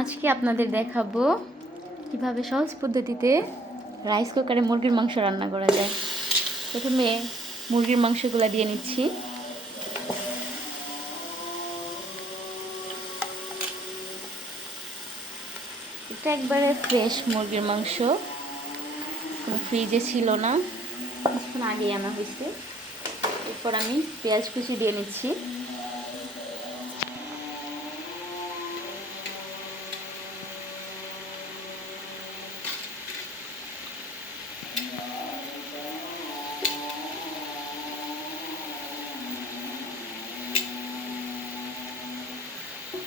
আজকে আপনাদের দেখাবো কিভাবে সহজ পদ্ধতিতে রাইস কুকারে মুরগির মাংস রান্না করা যায়। প্রথমে মুরগির মাংসগুলো দিয়ে নিচ্ছি। এটা একবারে ফ্রেশ মুরগির মাংস, কোনো ফ্রিজে ছিল না, কিছুক্ষণ আগেই আনা হয়েছে। এরপর আমি পেঁয়াজ কুচি দিয়ে নিচ্ছি।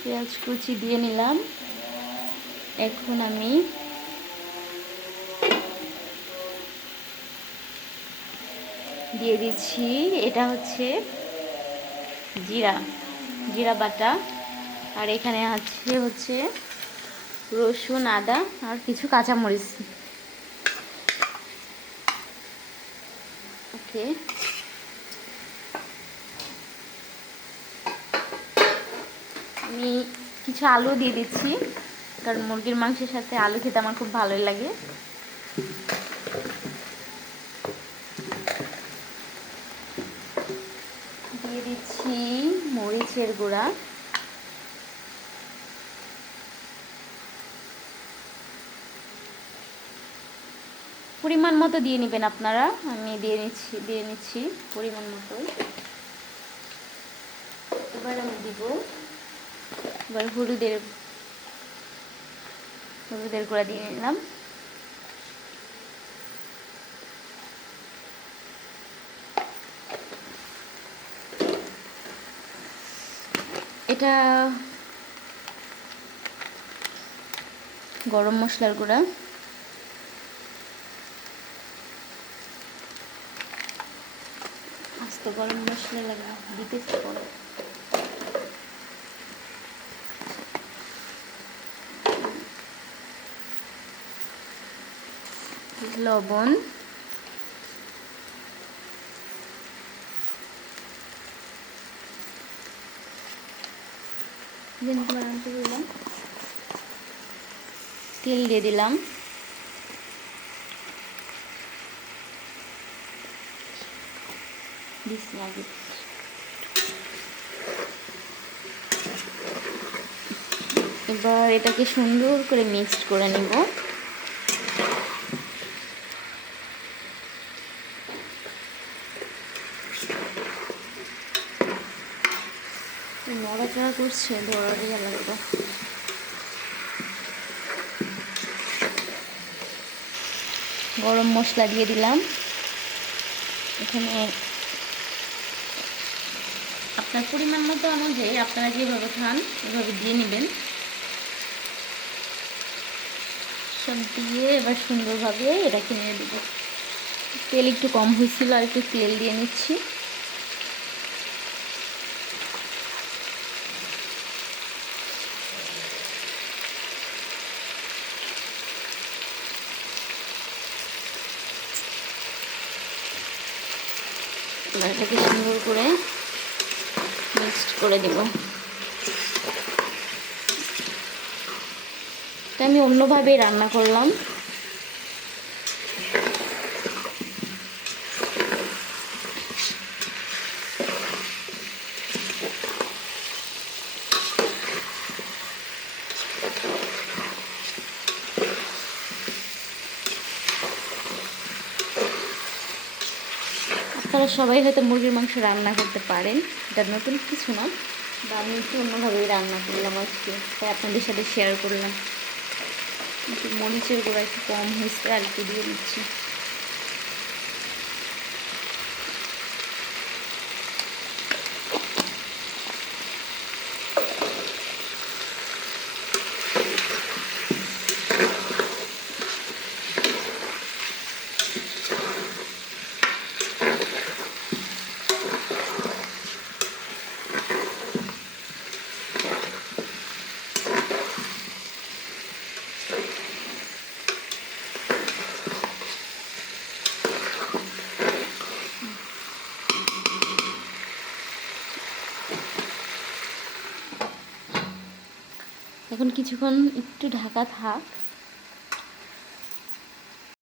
পেঁয়াজ কুচি দিয়ে নিলাম। এখন আমি দিয়ে দিচ্ছি, এটা হচ্ছে জিরা বাটা, আর এখানে হচ্ছে রসুন, আদা আর কিছু কাঁচামরিচ। ওকে, আমি কিছু আলু দিয়ে দিচ্ছি, কারণ মুরগির মাংসের সাথে আলু খেতে আমার খুব ভালোই লাগে। দিয়ে দিচ্ছি মরিচের গুঁড়া, পরিমাণ মতো দিয়ে নেবেন আপনারা। আমি দিয়ে নিচ্ছি পরিমাণ মতো। এবার আমি দিব হলুদের গুঁড়া দিয়ে নিলাম। এটা গরম মশলার গুঁড়া, আস্ত গরম মশলা দিতে পড়ে। লবণ, তেল দিয়ে দিলাম। এবার এটাকে সুন্দর করে মিক্সড করে নিব। নড়াচড়া করছে, ধরা দিয়ে লাগবে। গরম মশলা দিয়ে দিলাম। এখানে আপনার পরিমাণ মতো অনুযায়ী আপনারা যেভাবে খান এভাবে দিয়ে নেবেন। সব দিয়ে এবার সুন্দরভাবে এটাকে নিয়ে দেবো। তেল একটু কম হয়েছিল, আর একটু তেল দিয়ে নিচ্ছি। এটাকে সুন্দর করে মিক্সড করে দেব। এটা আমি অন্যভাবে রান্না করলাম। আপনারা সবাই হয়তো মুরগির মাংস রান্না করতে পারেন, এটা নতুন কিছু না, বা আমি একটু অন্যভাবেই রান্না করলাম আজকে, তাই আপনাদের সাথে শেয়ার করলাম। একটু মরিচের গুঁড়া একটু কম হয়েছে, আর একটু দিয়ে দিচ্ছি। এখন কিছুক্ষণ একটু ঢাকা থাক,